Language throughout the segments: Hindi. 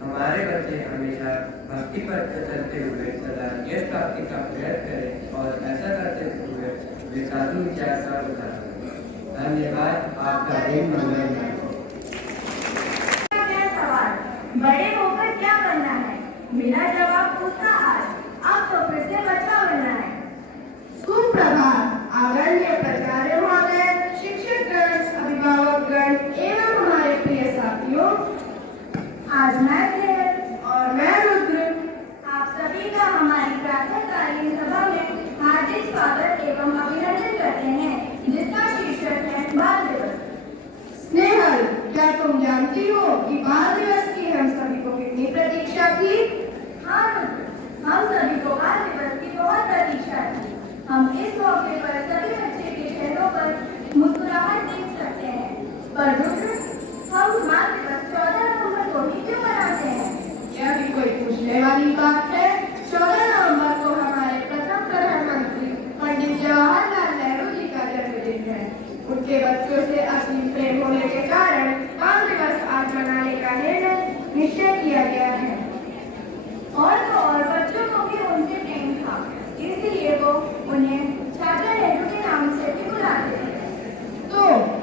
हमारे बच्चे हमेशा भक्ति पथ पर चलते हुए सदा यश प्राप्ति का प्रयास करें और ऐसा करते हुए वे साधु विचार का उदाहरण। धन्यवाद। आपका दिन मंगलमय हो। बड़े होकर क्या बनना है? बिना जवाब पूछा आज। अब तो फिर से बच्चा बनना है। सुप्रभात आदरणीय प्राचार्य महोदय, शिक्षकगण, अभिभावकगण एवं हमारे प्रिय साथियों। आज मैं और मैं रुद्र आप सभी का हमारी प्रातःकालीन सभा में हार्दिक स्वागत एवं अभिनंदन करते हैं, जिसका शीर्षक है बाल दिवस। स्नेहल, क्या तुम जानती हो कि बाल दिवस की हम सभी को कितनी प्रतीक्षा थी? हाँ रुद्र, हम सभी को बाल दिवस की बहुत प्रतीक्षा थी। हम इस मौके पर सभी बच्चे के चेहरों पर मुस्कुराहट देख सकते हैं। पर रुद्र, हम बाल दिवस 14 नवंबर को ही क्यों मनाते हैं? यह भी कोई पूछने वाली बात है। 14 नवंबर को हमारे प्रथम प्रधानमंत्री पंडित जवाहरलाल नेहरू जी का जन्मदिन है। उनके बच्चों से असीम प्रेम होने के कारण बाल दिवस आज मनाने का निर्णय निश्चय किया गया है। और तो और बच्चों को भी उनसे प्रेम था, इसलिए वो उन्हें चाचा नेहरू के नाम से भी बुलाते थे। तो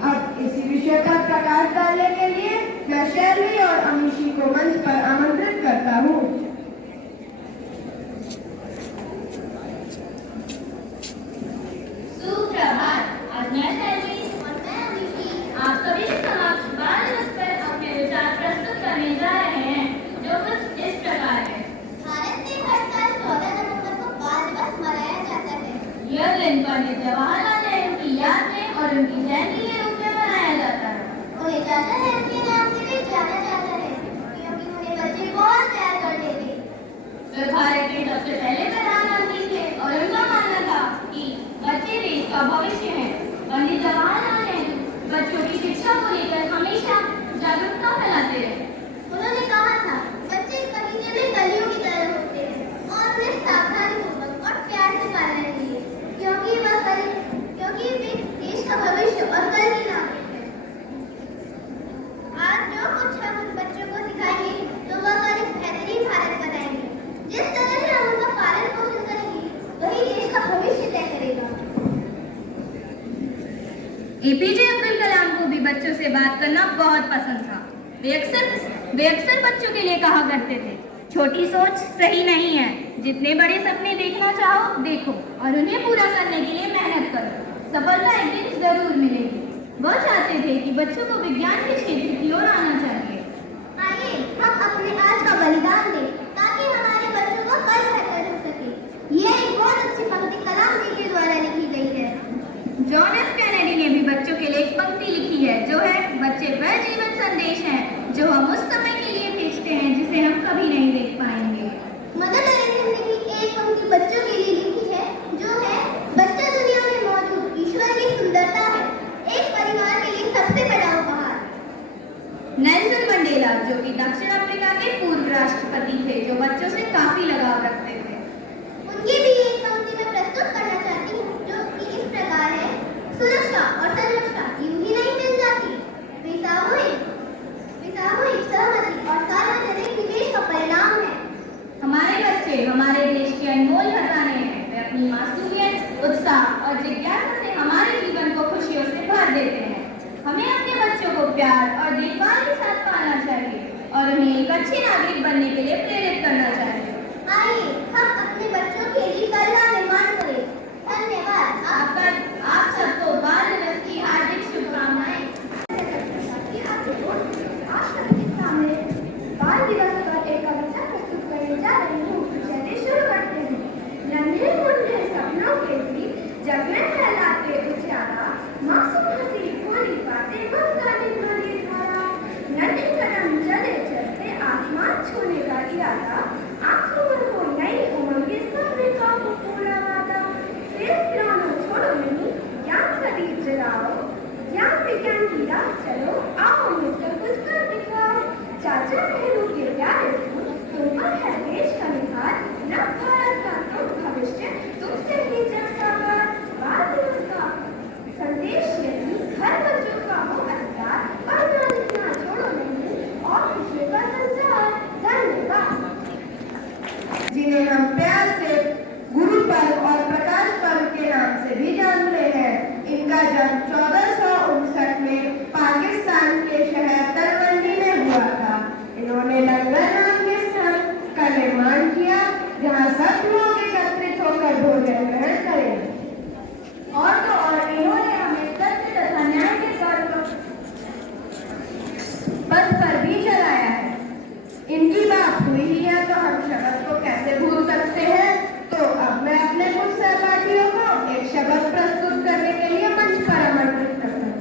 अब इसी विषय पर प्रकाश डालने के लिए मैं शैली और अमीशी को मंच पर आमंत्रित करता हूँ। सुप्रभात। आज मैं शैली और मैं अमीशी आप सभी के समक्ष बाल दिवस पर अपने विचार प्रस्तुत करने जा रहे हैं, जो कुछ इस प्रकार है। भारत में हर साल 14 नवंबर को बाल दिवस मनाया जाता है। यह दिन पंडित जवाहरलाल नेहरू की याद में और उनकी जयंती के रूप में मनाया जाता है। उन्हें चाचा नेहरू के नाम से भी जाना जाता है, क्योंकि उन्हें बच्चे बहुत प्यार करते थे। वे भारत के सबसे पहले प्रधानमंत्री थे और उनका मानना था कि बच्चे देश का भविष्य हैं। पंडित जवाहरलाल नेहरू बच्चों की शिक्षा को लेकर हमेशा जागरूकता फैलाते रहे। उन्होंने कहा था, बच्चे बगीचे में कलियों की तरह होते हैं और उन्हें सावधानीपूर्वक और प्यार से पालना चाहिए, क्योंकि वे देश का भविष्य और कल की नागरिक हैं। आज जो कुछ हम उन बच्चों को सिखाएंगे तो वह कल एक बेहतरीन भारत बनाएंगे। जिस तरह से हम उनका पालन पोषण करेंगे, वही देश का भविष्य तय करेगा। एपीजे अब्दुल कलाम को भी बच्चों से बात करना बहुत पसंद था। वे अक्सर बच्चों के लिए कहा करते थे, छोटी सोच सही नहीं है, जितने बड़े सपने देखना चाहो देखो और उन्हें पूरा करने के लिए मेहनत करो, सफलता एक दिन जरूर मिलेगी। वह चाहते थे कि बच्चों को विज्ञान के क्षेत्र की ओर आना चाहिए। आइए हम अपने आज का बलिदान दें, ताकि हमारे बच्चों का कल बेहतर हो सके। यह एक बहुत अच्छी पंक्ति कलाम जी के द्वारा लिखी गई है। जॉन एफ कैनेडी ने भी बच्चों के लिए एक पंक्ति लिखी है, जो है, बच्चे वह जीवन संदेश है जो हम उस समय के लिए भेजते हैं जिसे हम कभी नहीं देख पाएंगे। मदर टेरेसा ने भी एक पंक्ति बच्चों के लिए लिखी है, जो है, बच्चा दुनिया में मौजूद ईश्वर की सुंदरता है, एक परिवार के लिए सबसे बड़ा उपहार। नेल्सन मंडेला, जो कि दक्षिण अफ्रीका के पूर्व राष्ट्रपति थे, जो बच्चों से काफी लगाव रखते थे, उनकी भी एक पंक्ति में प्रस्तुत करना चाहती हूँ, जो कि इस प्रकार है, सुरक्षा और संरक्षा यूं ही नहीं मिल जाती, वे सामूहिक सहमति और सार्वजनिक निवेश का परिणाम है। हमारे बच्चे हमारे देश के अनमोल खजाने हैं। वे अपनी मासूमियत, उत्साह और जिज्ञासा से हमारे जीवन को खुशियों से भर देते हैं। हमें अपने बच्चों को प्यार और देखभाल के साथ पालना चाहिए और उन्हें एक अच्छे नागरिक बनने के लिए प्रेरित करना चाहिए। आइए हम अपने बच्चों के लिए कल का निर्माण करें। धन्यवाद। आप सबको बाल दिवस की हार्दिक शुभकामनाएं। बाल दिवस पर एक कविता प्रस्तुत करने जा रही हूँ। चलिए शुरू करते हैं। नन्हे मुन्ने सपनों के बीच जग में फैलाते उजाला, मासूम हंसी भोली बातें, मस्तानी भरी धारा। नन्हे पथ पर भी चलाया है। इनकी बात हुई ही है तो हम शब्द को कैसे भूल सकते हैं। तो अब मैं अपने कुछ सहपाठियों को एक शब्द प्रस्तुत करने के लिए मंच पर आमंत्रित करता हूँ।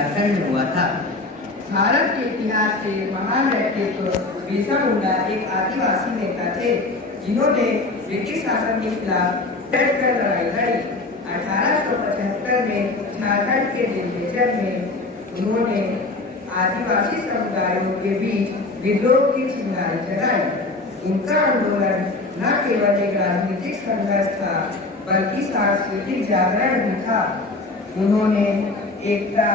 झारखंड में हुआ था। भारत के इतिहास के महान व्यक्तित्व बिरसा मुंडा एक आदिवासी नेता थे जिन्होंने ब्रिटिश शासन के खिलाफ डटकर लड़ाई लड़ी। 1875 में झारखंड के दिल्लीचर में उन्होंने आदिवासी समुदायों के बीच विद्रोह की चिंगारी जगाई। उनका आंदोलन न केवल एक राजनीतिक संघर्ष था बल्कि सांस्कृतिक जागरण भी था। उन्होंने एकता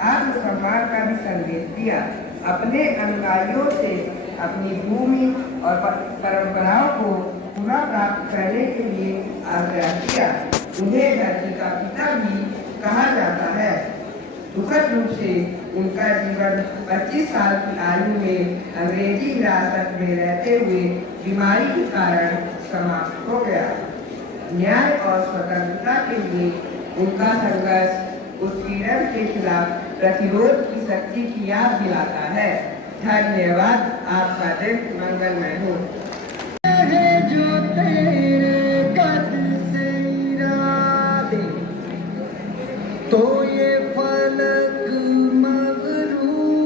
आत्मसम्मान का भी संदेश दिया। अपने अनुयायियों से अपनी भूमि और परंपराओं को पुनः प्राप्त करने के लिए आग्रह किया। उन्हें धरती का पिता भी कहा जाता है। दुखद रूप से उनका जीवन 25 साल की आयु में अंग्रेजी हिरासत में रहते हुए बीमारी के कारण समाप्त हो गया। न्याय और स्वतंत्रता के लिए उनका संघर्ष उत्पीड़न के खिलाफ प्रतिरोध की शक्ति की याद दिलाता है। धन्यवाद। आपका दिन मंगलमय हो। जो तेरे कद से इरादे, तो ये फलक मगरूर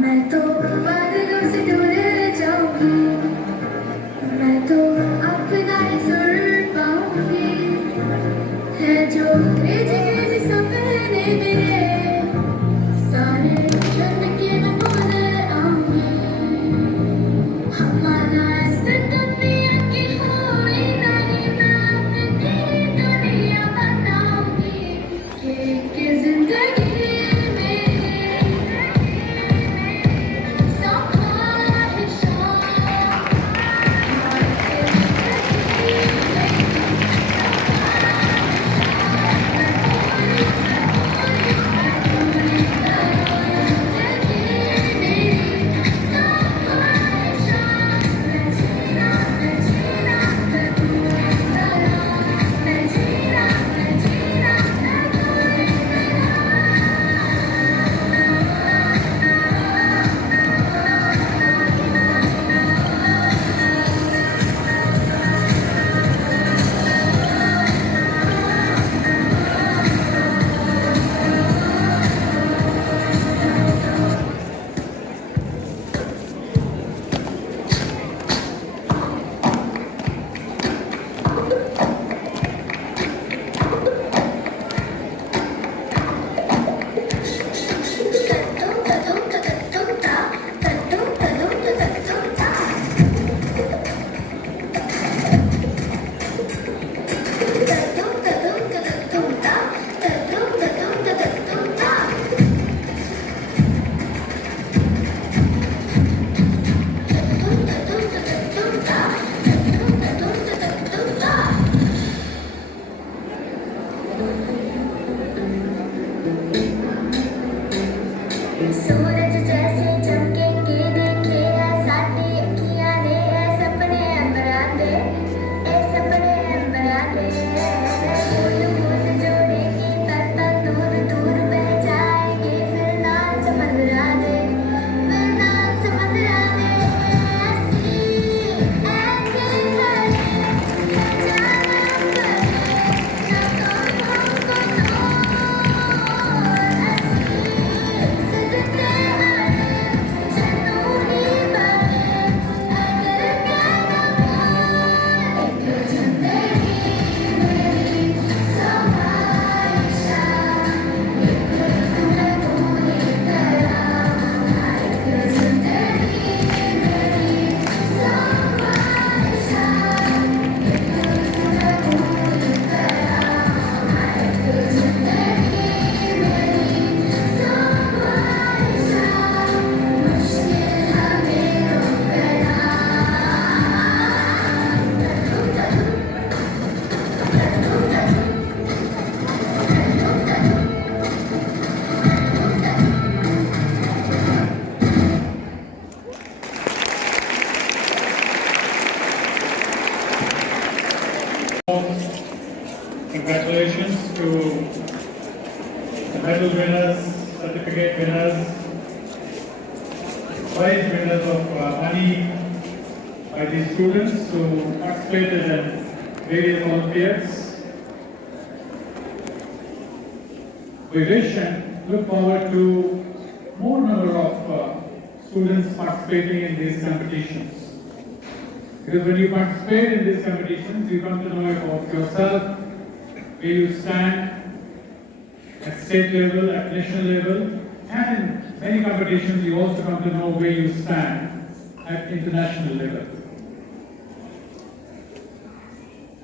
मैं तो बादलों से दूर जाऊंगी, मैं तो अपना ही सुर पाऊंगी। है जो क्रेजी सपने मेरे सारे जन्म के मैं भूल आऊंगी। हमारा दुनिया की होई नहीं, मैं अपनी दुनिया बनाऊंगी। कि जिंदगी में medal winners, certificate winners, prize winners of money by these students who participated in various Olympiads. We wish and look forward to more number of students participating in these competitions. Because when you participate in these competitions, you come to know about yourself, where you stand at state level, at national level, and in many competitions you also come to know where you stand at international level.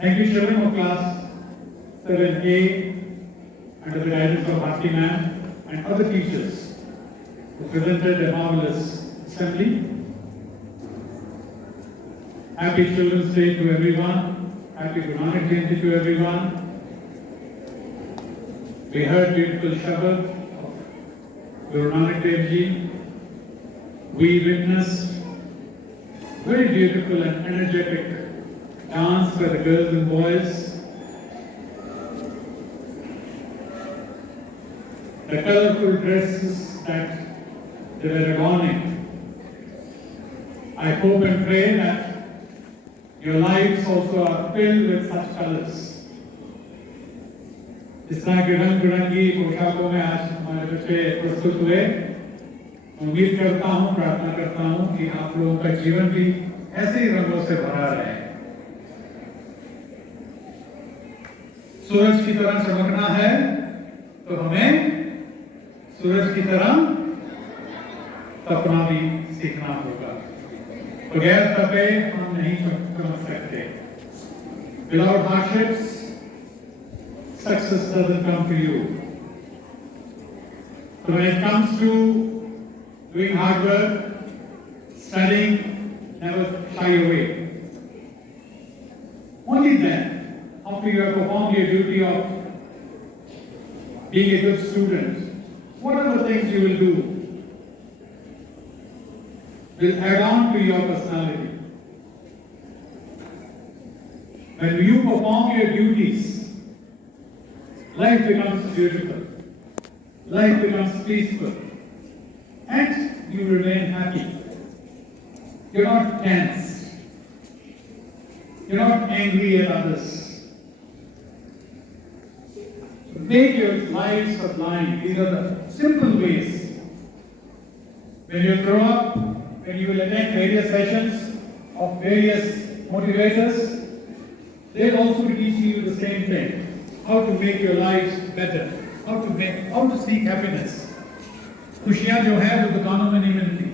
Thank you, children of class 7A, under the guidance of Bharti ma'am and other teachers who presented a marvelous assembly. Happy Children's Day to everyone. Happy Guru Nanak Jayanti to everyone. We heard beautiful Shabad of Guru Nanak Dev Ji. We witnessed very beautiful and energetic dance by the girls and boys. The colorful dresses that they were adorning. I hope and pray that your lives also are filled with such colors. इस तरह के रंग बिरंगी पोशाकों में आज हमारे बच्चे प्रस्तुत हुए। उम्मीद करता हूँ, प्रार्थना करता हूँ कि आप लोगों का जीवन भी ऐसे ही रंगों से भरा रहे। सूरज की तरह चमकना है तो हमें सूरज की तरह तपना भी सीखना होगा। बगैर तपे हम नहीं चमक सकते। Without hardships, success doesn't come to you. So when it comes to doing hard work, studying, never shy away. Only then, after you have performed your duty of being a good student, what are the things you will do will add on to your personality. When you perform your duties, life becomes beautiful, life becomes peaceful, and you remain happy. You're not tense, you're not angry at others. Make your life sublime. These are the simple ways. When you grow up, when you will attend various sessions of various motivators, they'll also teach you the same thing. How to make your lives better. How to seek happiness. खुशियाँ जो है वो दुकानों में नहीं मिलती।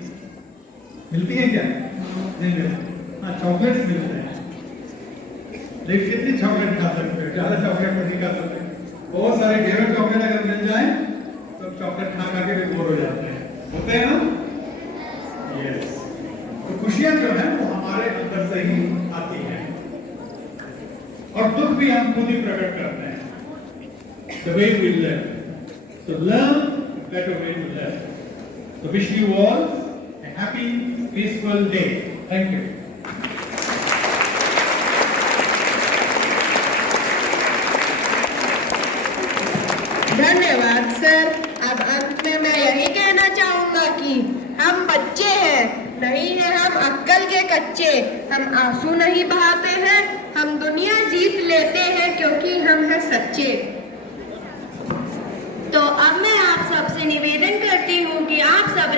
मिलती है क्या? नहीं मिलती। हाँ, चॉकलेट्स मिलते हैं। लेकिन कितनी चॉकलेट खा सकते हो? ज़्यादा चॉकलेट नहीं खा सकते। बहुत सारे ढेरों चॉकलेट अगर मिल जाए तो चॉकलेट खा खा के भी बोर हो जाते हैं। होते हैं ना? यस। तो खुशियाँ जो है वो हमारे अंदर से ही आती हैं। और दुख भी हम खुद ही प्रकट करते हैं। The way we live. So learn a better way to live. So wish you all a happy, peaceful day. Thank you. धन्यवाद सर। अब अंत में मैं यही कहना चाहूंगा कि हम बच्चे हैं, नहीं है हम अक्ल के कच्चे। हम आंसू नहीं बहाते हैं, हम दुनिया जीत लेते हैं क्योंकि हम हैं सच्चे। तो अब मैं आप सबसे निवेदन करती हूँ कि आप सब